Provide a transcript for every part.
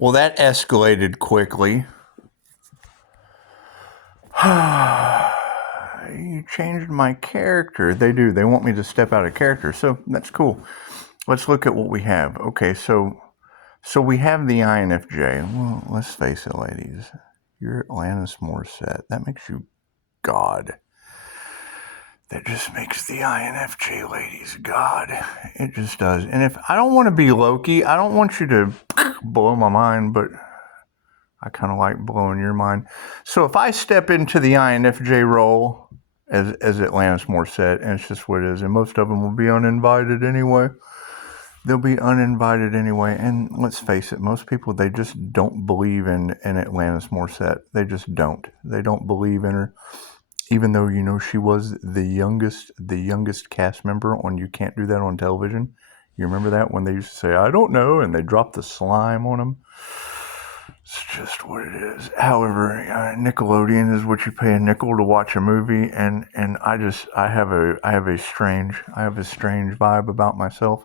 Well, that escalated quickly. You changed my character. They do. They want me to step out of character. So that's cool. Let's look at what we have. Okay, so we have the INFJ. Well, let's face it, ladies. You're Atlantis Morissette. That makes you God. That just makes the INFJ ladies God. It just does. And if I don't want to be Loki, I don't want you to blow my mind, but I kind of like blowing your mind. So if I step into the INFJ role as Atlantis Morissette, and it's just what it is, and most of them will be uninvited anyway. They'll be uninvited anyway. And let's face it, most people, they just don't believe in Atlantis Morissette. They just don't. They don't believe in her. Even though, you know, she was the youngest cast member on You Can't Do That on Television. You remember that when they used to say, I don't know, and they dropped the slime on them? It's just what it is. However, Nickelodeon is what you pay a nickel to watch a movie, and I have a strange vibe about myself,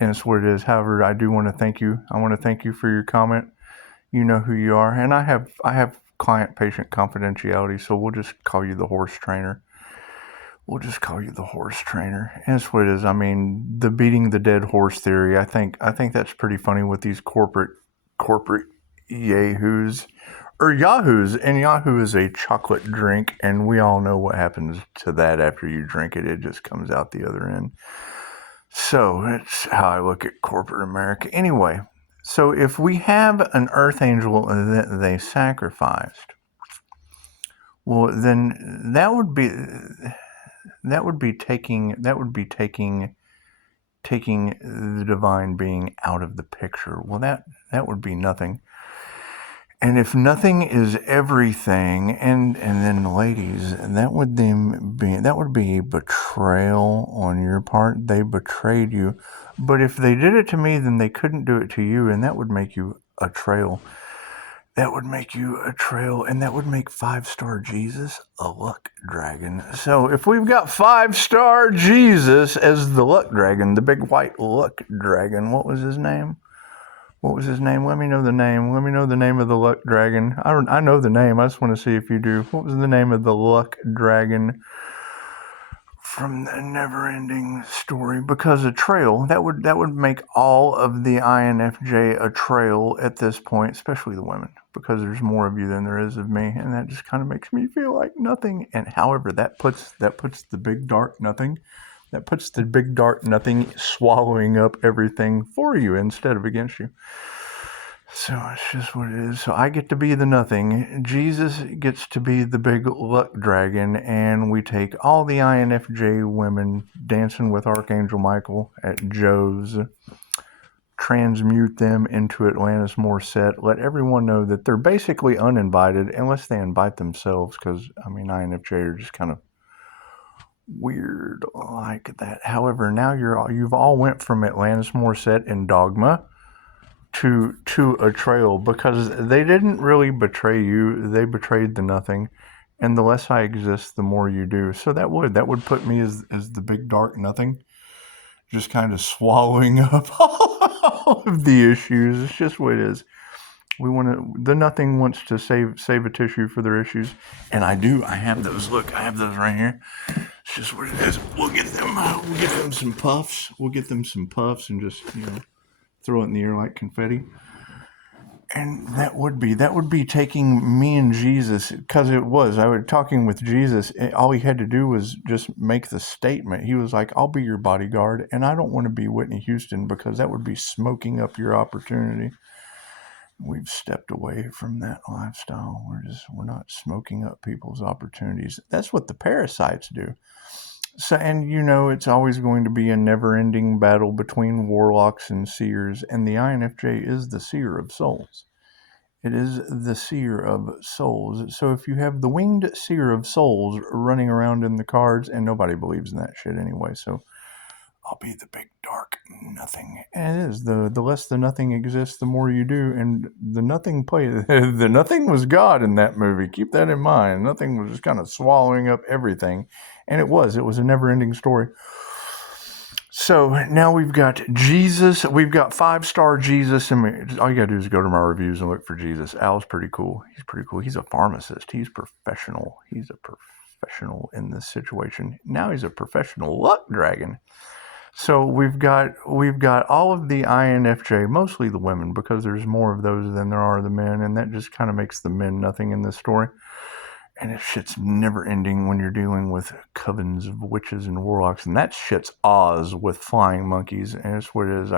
and it's what it is. However, I do want to thank you. I want to thank you for your comment. You know who you are, and I have client-patient confidentiality, so we'll just call you the horse trainer. We'll just call you the horse trainer. And that's what it is. I mean, the beating the dead horse theory, I think that's pretty funny with these corporate yahoos or yahoos. And Yahoo is a chocolate drink, and we all know what happens to that after you drink it. It just comes out the other end. So that's how I look at corporate America. Anyway, so if we have an earth angel that they sacrificed, well, then that would be taking the divine being out of the picture. Well, that would be nothing. And if nothing is everything, and then ladies, that would be betrayal on your part. They betrayed you. But if they did it to me, then they couldn't do it to you, and that would make you a trail. That would make you a trail, and that would make 5-star Jesus a luck dragon. So if we've got 5-star Jesus as the luck dragon, the big white luck dragon, what was his name? What was his name? Let me know the name. Let me know the name of the luck dragon. I know the name. I just want to see if you do. What was the name of the luck dragon from the Never-Ending Story? Because a trail, that would make all of the INFJ a trail at this point, especially the women, because there's more of you than there is of me, and that just kind of makes me feel like nothing. And however, that puts the big dark nothing. That puts the big dark nothing swallowing up everything for you instead of against you. So it's just what it is. So I get to be the nothing. Jesus gets to be the big luck dragon, and we take all the INFJ women dancing with Archangel Michael at Joe's, transmute them into Atlantis Morissette, let everyone know that they're basically uninvited unless they invite themselves, because, I mean, INFJ are just kind of weird like that. However, now you've all went from Atlantis Morissette and Dogma to a trail, because they didn't really betray you. They betrayed the nothing, and the less I exist, the more you do. So that would put me as the big dark nothing, just kind of swallowing up all of the issues. It's just what it is. The nothing wants to save a tissue for their issues, and I do. I have those. Look, I have those right here. It's just what it is. We'll get them some puffs. We'll get them some puffs and just, throw it in the air like confetti. And that would be taking me and Jesus, because I was talking with Jesus. All he had to do was just make the statement. He was like, I'll be your bodyguard, and I don't want to be Whitney Houston, because that would be smoking up your opportunity. We've stepped away from that lifestyle. We're not smoking up people's opportunities. That's what the parasites do. So, and it's always going to be a never-ending battle between warlocks and seers, and the INFJ is the seer of souls. It is the seer of souls. So if you have the winged seer of souls running around in the cards, and nobody believes in that shit anyway, so I'll be the big dark nothing. And it is. The less the nothing exists, the more you do. And the nothing the nothing was God in that movie. Keep that in mind. Nothing was just kind of swallowing up everything. And it was a never-ending story. So now we've got Jesus. We've got 5-star Jesus. And all you got to do is go to my reviews and look for Jesus. Al's pretty cool. He's pretty cool. He's a pharmacist. He's professional. He's a professional in this situation. Now he's a professional luck dragon. So we've got all of the INFJ, mostly the women, because there's more of those than there are the men, and that just kind of makes the men nothing in this story. And it shit's never ending when you're dealing with covens of witches and warlocks, and that shit's Oz with flying monkeys, and it's what it is.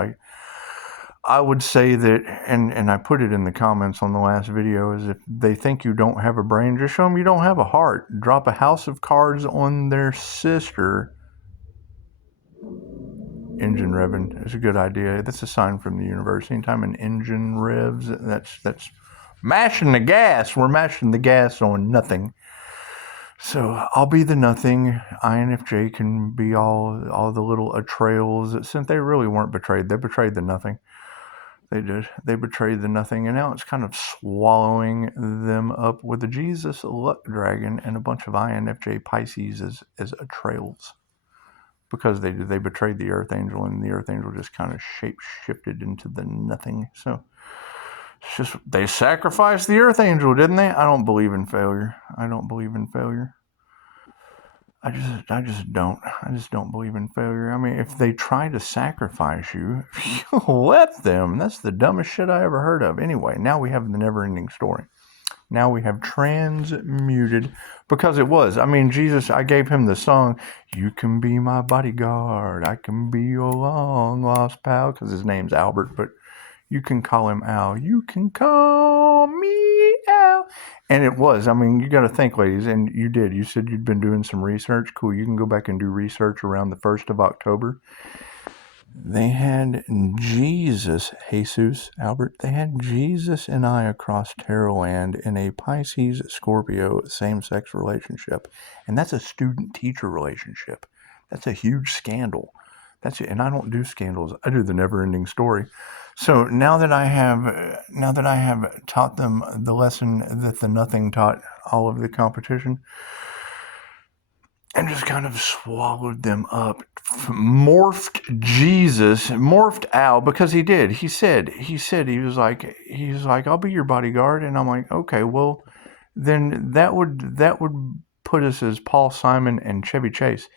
I would say that, and I put it in the comments on the last video, is if they think you don't have a brain, just show them you don't have a heart. Drop a house of cards on their sister. Engine revving is a good idea. That's a sign from the universe. Anytime an engine revs, that's mashing the gas. We're mashing the gas on nothing. So I'll be the nothing. INFJ can be all the little betrayals. Since they really weren't betrayed, they betrayed the nothing. They did. They betrayed the nothing, and now it's kind of swallowing them up with the Jesus luck dragon and a bunch of INFJ Pisces as betrayals. Because they betrayed the Earth Angel, and the Earth Angel just kind of shape-shifted into the nothing. So it's just, they sacrificed the Earth Angel, didn't they? I don't believe in failure. I don't believe in failure. I just don't. I just don't believe in failure. I mean, if they try to sacrifice you, let them. That's the dumbest shit I ever heard of. Anyway, now we have the never-ending story. Now we have transmuted, because it was. I mean, Jesus, I gave him the song, "You can be my bodyguard, I can be your long-lost pal," because his name's Albert, but you can call him Al. You can call me Al. And it was. I mean, you got to think, ladies, and you did. You said you'd been doing some research. Cool. You can go back and do research around the 1st of October. They had Jesus, Albert, they had Jesus and I across Terrorland in a Pisces-Scorpio same-sex relationship. And that's a student-teacher relationship. That's a huge scandal. That's it. And I don't do scandals. I do the never-ending story. So now that I have taught them the lesson that the nothing taught all of the competition, and just kind of swallowed them up, morphed Al, because he did. He said he was like, "I'll be your bodyguard," and I'm like, okay, well, then that would put us as Paul Simon and Chevy Chase,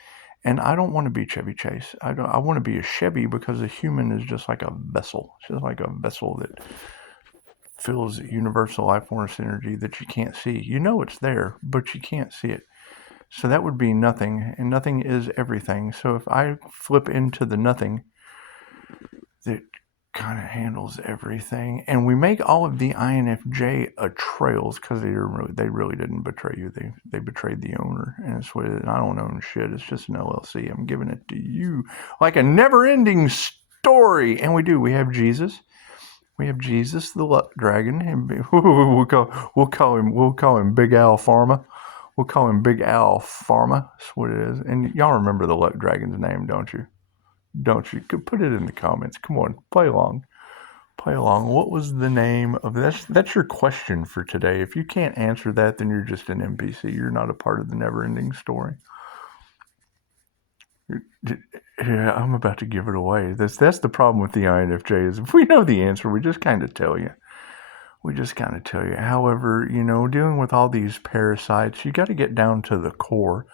and I don't want to be Chevy Chase. I want to be a Chevy, because a human is just like a vessel. It's just like a vessel that fills universal life force energy that you can't see. You know it's there, but you can't see it. So that would be nothing, and nothing is everything. So if I flip into the nothing that kind of handles everything, and we make all of the INFJ betrayals, because they really didn't betray you. They betrayed the owner, and it's what it is. I don't own shit. It's just an LLC. I'm giving it to you like a never-ending story. And we have Jesus. We have Jesus, the luck dragon, and we'll call him Big Al Pharma. We'll call him Big Al Pharma. That's what it is. And y'all remember the luck dragon's name, don't you? Don't you? Put it in the comments. Come on, play along. Play along. What was the name of this? That's your question for today. If you can't answer that, then you're just an NPC. You're not a part of the never-ending story. Yeah, I'm about to give it away. That's the problem with the INFJ, is if we know the answer, we just kind of tell you. However, dealing with all these parasites, you got to get down to the core.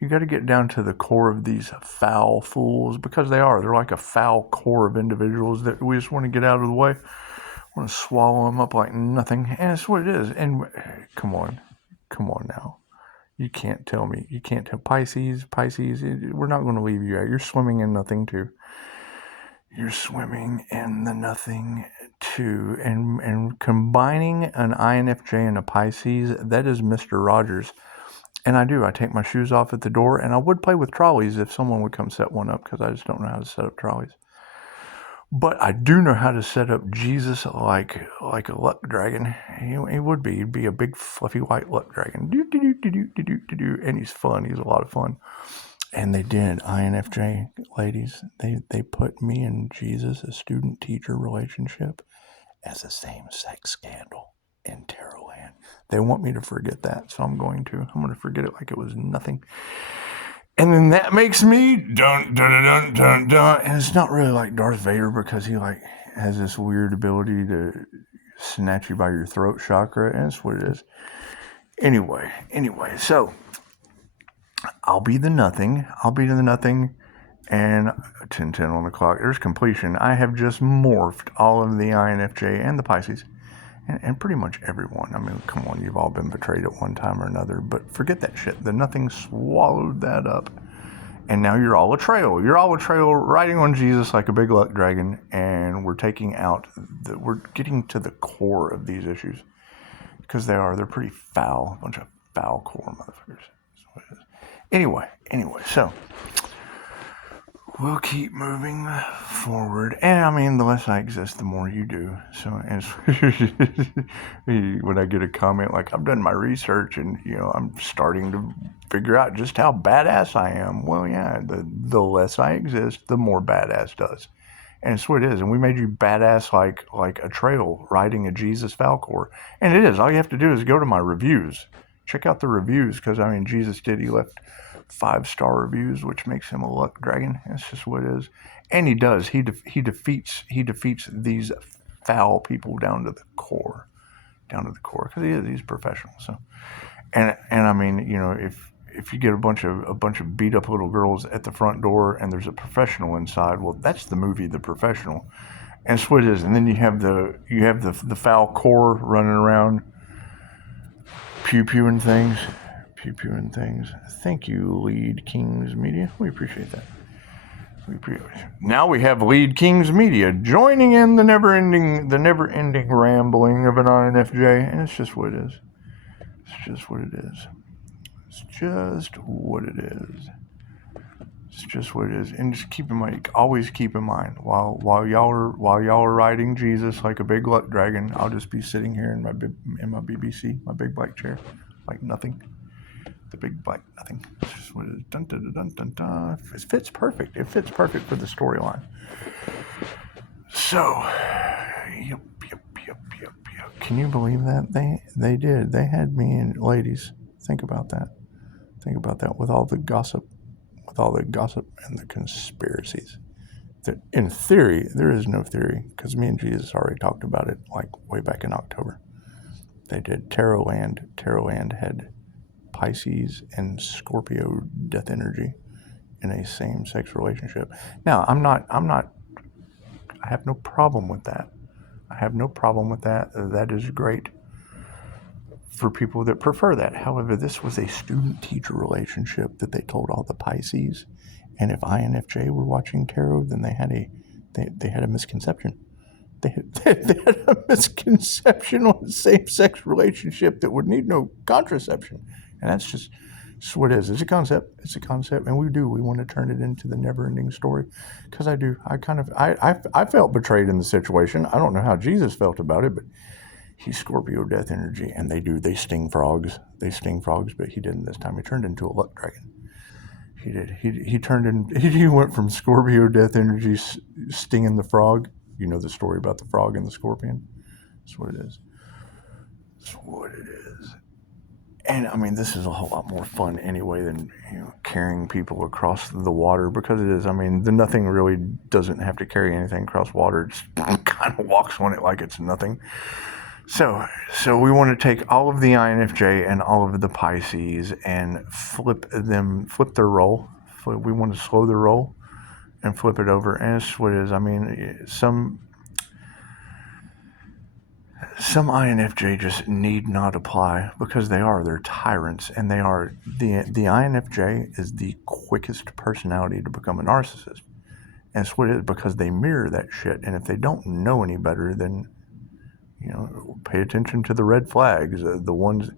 You got to get down to the core of these foul fools, because they're like a foul core of individuals that we just want to get out of the way. Want to swallow them up like nothing. And that's what it is. And come on now. You can't tell me. You can't tell Pisces, we're not going to leave you out. You're swimming in nothing too. You're swimming in the nothing too. And combining an INFJ and a Pisces, that is Mr. Rogers. And I take my shoes off at the door, and I would play with trolleys if someone would come set one up, because I just don't know how to set up trolleys. But I do know how to set up Jesus like a luck dragon. He'd be a big fluffy white luck dragon. And he's fun. He's a lot of fun. And they did, INFJ ladies. They put me and Jesus, a student-teacher relationship, as a same-sex scandal in Terrorland. They want me to forget that, so I'm going to. I'm going to forget it like it was nothing. And then that makes me dun dun dun dun dun. And it's not really like Darth Vader because he like has this weird ability to snatch you by your throat chakra, and that's what it is. Anyway, so I'll be the nothing. And 10:10 on the clock. There's completion. I have just morphed all of the INFJ and the Pisces. And pretty much everyone. I mean, come on, you've all been betrayed at one time or another. But forget that shit. The nothing swallowed that up. And now you're all a trail. You're all a trail riding on Jesus like a big luck dragon. And we're we're getting to the core of these issues. Because they're pretty foul. A bunch of foul core motherfuckers. That's what it is. Anyway, so we'll keep moving forward. And I mean, the less I exist, the more you do. So, and when I get a comment like, I've done my research and, I'm starting to figure out just how badass I am. Well, yeah, the less I exist, the more badass does. And it's what it is. And we made you badass like a trail riding a Jesus Falcor. And it is. All you have to do is go to my reviews. Check out the reviews because, I mean, Jesus did. He left 5-star reviews, which makes him a luck dragon. That's just what it is. And he does. He defeats these foul people down to the core. Because he's professional. So, and I mean, if you get a bunch of beat up little girls at the front door and there's a professional inside, well, that's the movie The Professional. And that's what it is. And then you have the foul core running around pew-pewing things. Thank you, Lead Kings Media. We appreciate that. Now we have Lead Kings Media joining in the never-ending rambling of an INFJ, and it's just what it is. And just always keep in mind, while y'all are riding Jesus like a big luck dragon, I'll just be sitting here in my BBC, my big black chair, like nothing. The big black nothing. It's just what it is. Dun, dun, dun, dun, dun. It fits perfect. It fits perfect for the storyline. So, yep. Can you believe that? They did. They had me in, ladies. Think about that. With all the gossip and the conspiracies. In theory, there is no theory because me and Jesus already talked about it like way back in October. They did. Tarot Land had Pisces and Scorpio death energy in a same-sex relationship. Now, I have no problem with that. That is great for people that prefer that. However, this was a student-teacher relationship that they told all the Pisces. And if INFJ were watching tarot, then they had a misconception. They had a misconception on a same-sex relationship that would need no contraception. And that's what it is. It's a concept, and we want to turn it into the never-ending story, because I felt betrayed in the situation. I don't know how Jesus felt about it, but he's Scorpio death energy, and they sting frogs. But he didn't this time. He turned into a luck dragon. He did. He went from Scorpio death energy stinging the frog. You know the story about the frog and the scorpion. That's what it is. And I mean, this is a whole lot more fun anyway than carrying people across the water, because it is. I mean, the nothing really doesn't have to carry anything across water. It just kind of walks on it like it's nothing. So we want to take all of the INFJ and all of the Pisces and flip their role. We want to slow the roll and flip it over. And it's what it is. I mean, some INFJ just need not apply because they're tyrants, and the INFJ is the quickest personality to become a narcissist. And it's what it is, because they mirror that shit. And if they don't know any better, then, pay attention to the red flags, the ones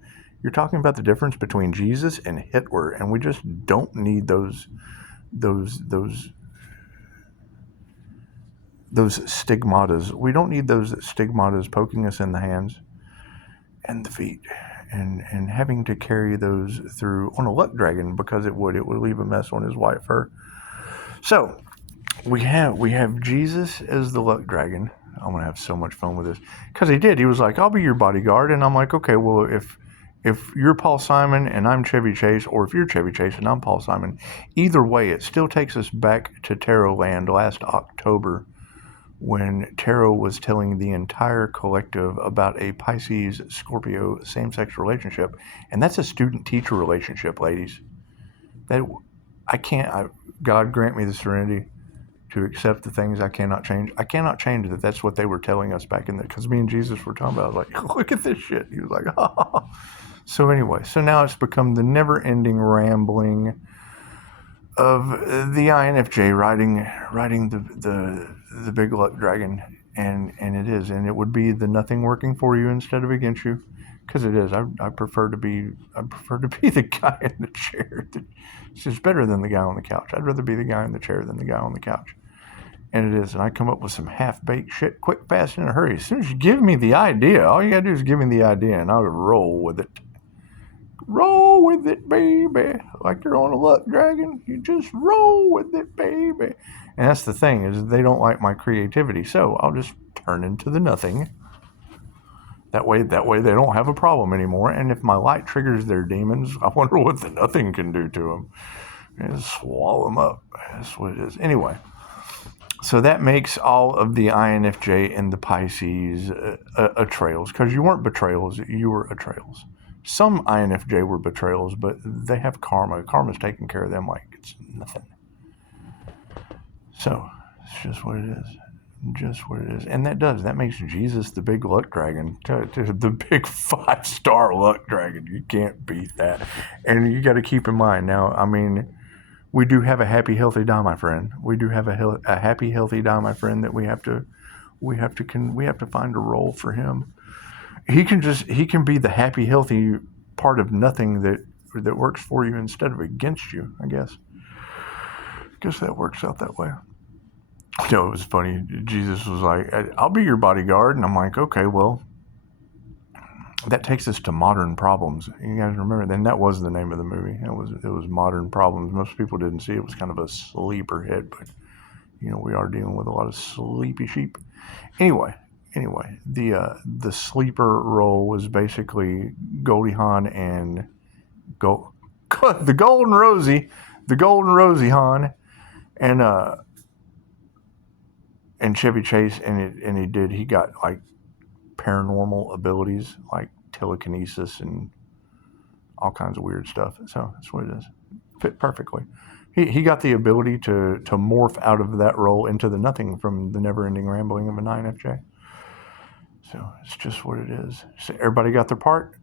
you're talking about, the difference between Jesus and Hitler. And we just don't need those stigmatas. We don't need those stigmatas poking us in the hands and the feet and having to carry those through on a luck dragon, because it would leave a mess on his white fur. So we have Jesus as the luck dragon. I'm going to have so much fun with this, because he was like, I'll be your bodyguard. And I'm like, okay, well, if If you're Paul Simon and I'm Chevy Chase, or if you're Chevy Chase and I'm Paul Simon, either way, it still takes us back to Tarot Land last October, when Tarot was telling the entire collective about a Pisces-Scorpio same-sex relationship. And that's a student-teacher relationship, ladies. That God grant me the serenity to accept the things I cannot change. I cannot change that. That's what they were telling us back in the, because me and Jesus were talking about. I was like, look at this shit. He was like, oh. So anyway, so now it's become the never-ending rambling of the INFJ riding the big luck dragon, and it is, and it would be the nothing working for you instead of against you, because it is. I prefer to be the guy in the chair. It's just better than the guy on the couch. I'd rather be the guy in the chair than the guy on the couch. And it is, and I come up with some half-baked shit quick, fast, in a hurry. As soon as you give me the idea, all you gotta do is give me the idea, and I'll roll with it. Roll with it, baby. Like you're on a luck dragon. You just roll with it, baby. And that's the thing, is they don't like my creativity. So I'll just turn into the nothing. That way they don't have a problem anymore. And if my light triggers their demons, I wonder what the nothing can do to them. And swallow them up. That's what it is. Anyway. So that makes all of the INFJ and the Pisces betrayals. Because you weren't betrayals, you were betrayals. Some INFJ were betrayals, but they have karma. Karma's taking care of them like it's nothing. So it's just what it is. Just what it is. And that makes Jesus the big luck dragon, the big 5-star luck dragon. You can't beat that. And you got to keep in mind now, I mean, we do have a happy, healthy die, my friend. We do have a happy, healthy die, my friend, that we have to find a role for him. He can be the happy, healthy part of nothing that works for you instead of against you, I guess. I guess that works out that way. You know, it was funny. Jesus was like, I'll be your bodyguard. And I'm like, okay, well, that takes us to modern problems. You guys remember? Then that was the name of the movie. It was Modern Problems. Most people didn't see it. It was kind of a sleeper hit, but, you know, we are dealing with a lot of sleepy sheep. Anyway, the sleeper role was basically Goldie Hawn and the Golden Rosie Hawn, and Chevy Chase, and he got like paranormal abilities like telekinesis and all kinds of weird stuff. So that's what it is. Fit perfectly. He got the ability to morph out of that role into the nothing from the never-ending rambling of a 9FJ. So it's just what it is. So everybody got their part.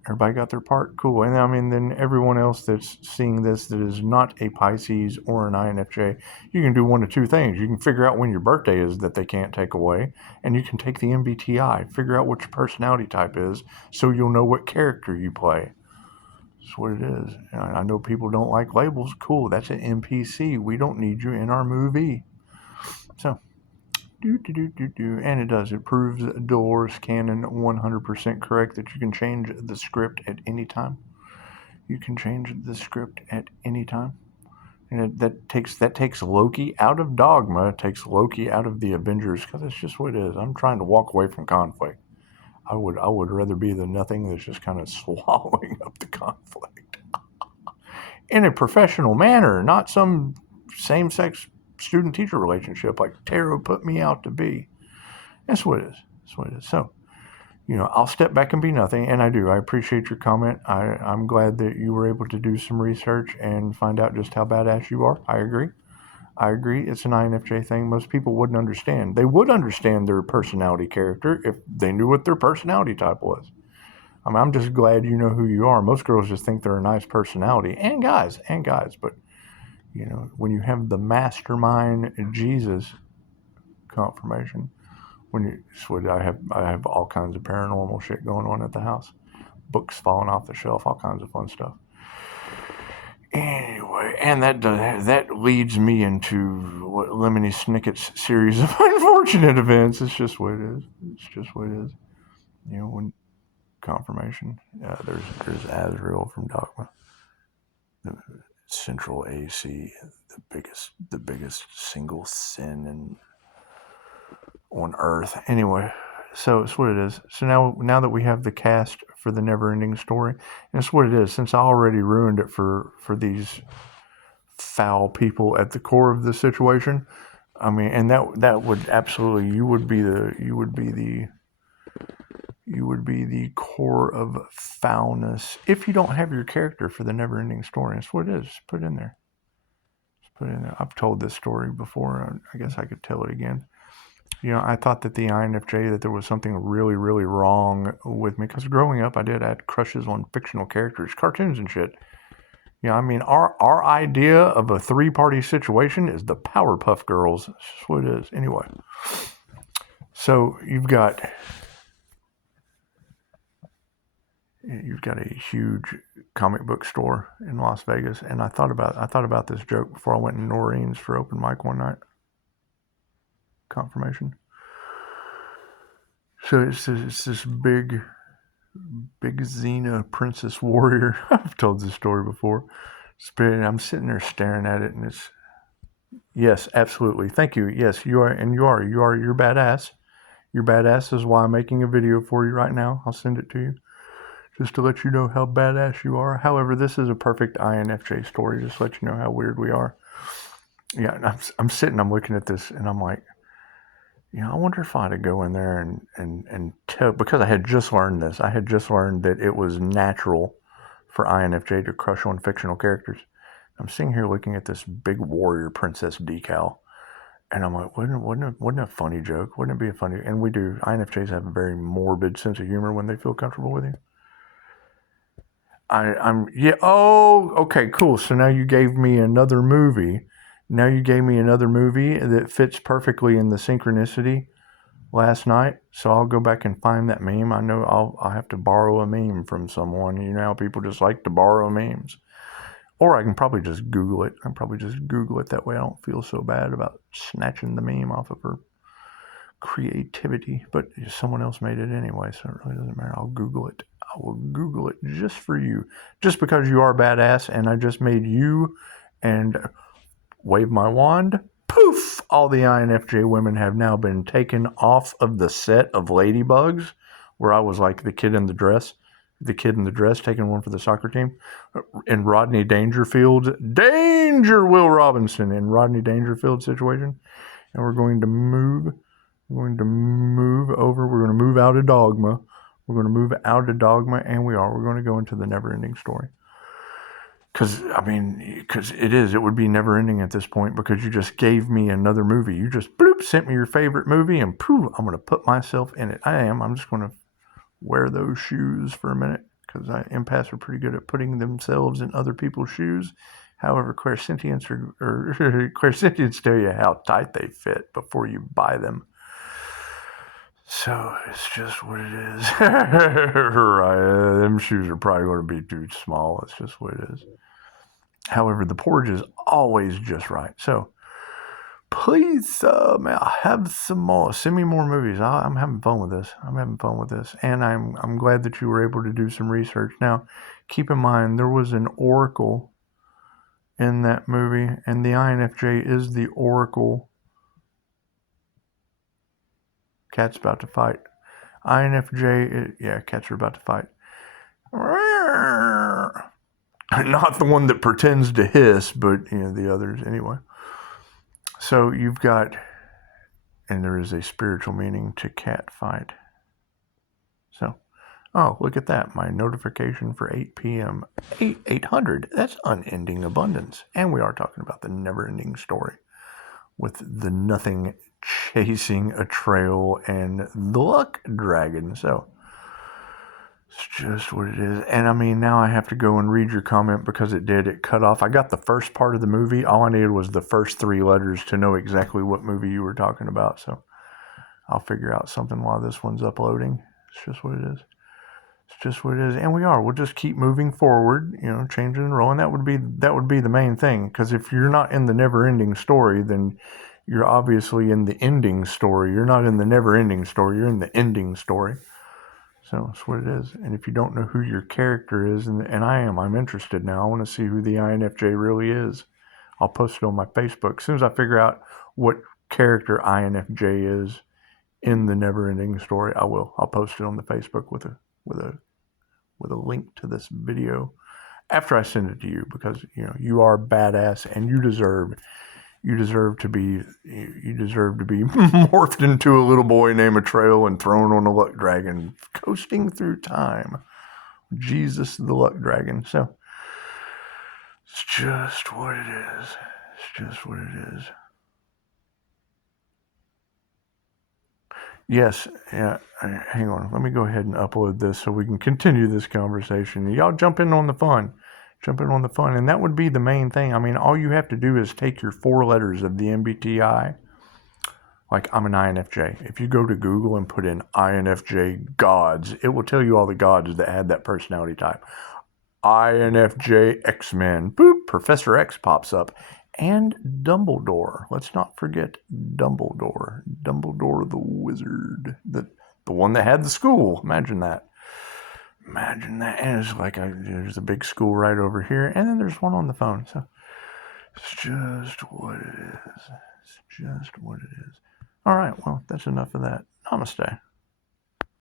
Cool. And I mean, then everyone else that's seeing this that is not a Pisces or an INFJ, you can do one of two things. You can figure out when your birthday is that they can't take away, and you can take the MBTI, figure out what your personality type is, so you'll know what character you play. That's what it is. And I know people don't like labels. Cool. That's an NPC. We don't need you in our movie. So. And it does. It proves Dolores Cannon 100% correct that you can change the script at any time. And that takes Loki out of Dogma, takes Loki out of the Avengers, because that's just what it is. I'm trying to walk away from conflict. I would rather be the nothing that's just kind of swallowing up the conflict in a professional manner, not some same-sex student-teacher relationship like Tarot put me out to be. That's what it is. So, you know, I'll step back and be nothing, and I do. I appreciate your comment. I'm glad that you were able to do some research and find out just how badass you are. I agree. It's an INFJ thing. Most people wouldn't understand. They would understand their personality character if they knew what their personality type was. I mean, I'm just glad you know who you are. Most girls just think they're a nice personality, and guys, but you know, when you have the mastermind Jesus confirmation, I have all kinds of paranormal shit going on at the house, books falling off the shelf, all kinds of fun stuff. Anyway, and that leads me into what Lemony Snicket's series of unfortunate events. It's just what it is. You know, when confirmation, there's Azrael from Dogma. The Central AC, the biggest single sin on Earth. Anyway, So it's what it is. So now that we have the cast for the never-ending story, and it's what it is. Since I already ruined it for these foul people at the core of the situation, I mean, and that would absolutely, you would be the core of foulness if you don't have your character for the never-ending story. That's what it is. Just put it in there. I've told this story before. I guess I could tell it again. I thought that the INFJ, that there was something really, really wrong with me. Because growing up, I had crushes on fictional characters, cartoons and shit. I mean, our idea of a three-party situation is the Powerpuff Girls. That's just what it is. Anyway. So you've got a huge comic book store in Las Vegas, and I thought about this joke before I went in New Orleans for open mic one night. Confirmation. So it's this big Xena princess warrior. I've told this story before. I'm sitting there staring at it, and it's, yes, absolutely. Thank you. Yes, you are, and you're badass. You're badass is why I'm making a video for you right now. I'll send it to you, just to let you know how badass you are. However, this is a perfect INFJ story, just to let you know how weird we are. Yeah, I'm sitting, I'm looking at this, and I'm like, I wonder if I had to go in there and tell, because I had just learned this. I had just learned that it was natural for INFJ to crush on fictional characters. I'm sitting here looking at this big warrior princess decal, and I'm like, wouldn't it a funny joke? Wouldn't it be a funny? And we do. INFJs have a very morbid sense of humor when they feel comfortable with you. Oh, okay, cool. So now you gave me another movie. Now you gave me another movie that fits perfectly in the synchronicity last night. So I'll go back and find that meme. I know I'll have to borrow a meme from someone. You know how people just like to borrow memes. Or I can probably just Google it. That way I don't feel so bad about snatching the meme off of her creativity. But someone else made it anyway, so it really doesn't matter. I'll Google it. I will Google it just for you. Just because you are badass and I just made you and wave my wand, poof, all the INFJ women have now been taken off of the set of Ladybugs, where I was like the kid in the dress taking one for the soccer team, in Rodney Dangerfield's Will Robinson in Rodney Dangerfield situation. And we're going to move over. We're going to move out of Dogma. We're going to move out of Dogma, and we're going to go into the never-ending story. Because it would be never ending at this point, because you just gave me another movie. You just sent me your favorite movie, and poof, I'm going to put myself in it. I'm just going to wear those shoes for a minute, because empaths are pretty good at putting themselves in other people's shoes. However, clairsentients tell you how tight they fit before you buy them. So it's just what it is. Right, them shoes are probably going to be too small. It's just what it is. However, the porridge is always just right. So please have some more. Send me more movies. I'm having fun with this. And I'm glad that you were able to do some research. Now, keep in mind, there was an oracle in that movie, and the INFJ is the oracle. Cat's about to fight. INFJ, cats are about to fight. Not the one that pretends to hiss, but the others anyway. So you've got, and there is a spiritual meaning to cat fight. So, oh, look at that. My notification for 8 p.m. 800. That's unending abundance. And we are talking about the never-ending story with the nothing chasing a trail and the luck dragon. So it's just what it is. And I mean, now I have to go and read your comment because it cut off. I got the first part of the movie. All I needed was the first 3 letters to know exactly what movie you were talking about. So I'll figure out something while this one's uploading. It's just what it is. And we'll just keep moving forward, changing and rolling. That would be the main thing. Because if you're not in the never-ending story, then you're obviously in the ending story. You're not in the never-ending story. You're in the ending story. So that's what it is. And if you don't know who your character is, and I'm interested now. I want to see who the INFJ really is. I'll post it on my Facebook. As soon as I figure out what character INFJ is in the never-ending story. I will. I'll post it on the Facebook with a link to this video after I send it to you, because you are badass and you deserve to be morphed into a little boy named Trail and thrown on a luck dragon, coasting through time. Jesus the luck dragon. So it's just what it is. It's just what it is. Yes, yeah. Hang on. Let me go ahead and upload this so we can continue this conversation. Y'all jump in on the fun. And that would be the main thing. I mean, all you have to do is take your 4 letters of the MBTI. Like, I'm an INFJ. If you go to Google and put in INFJ gods, it will tell you all the gods that had that personality type. INFJ X-Men. Boop, Professor X pops up. And Dumbledore. Let's not forget Dumbledore. Dumbledore the wizard. The one that had the school. Imagine that. And it's like there's a big school right over here. And then there's one on the phone. So it's just what it is. All right, well, that's enough of that. Namaste.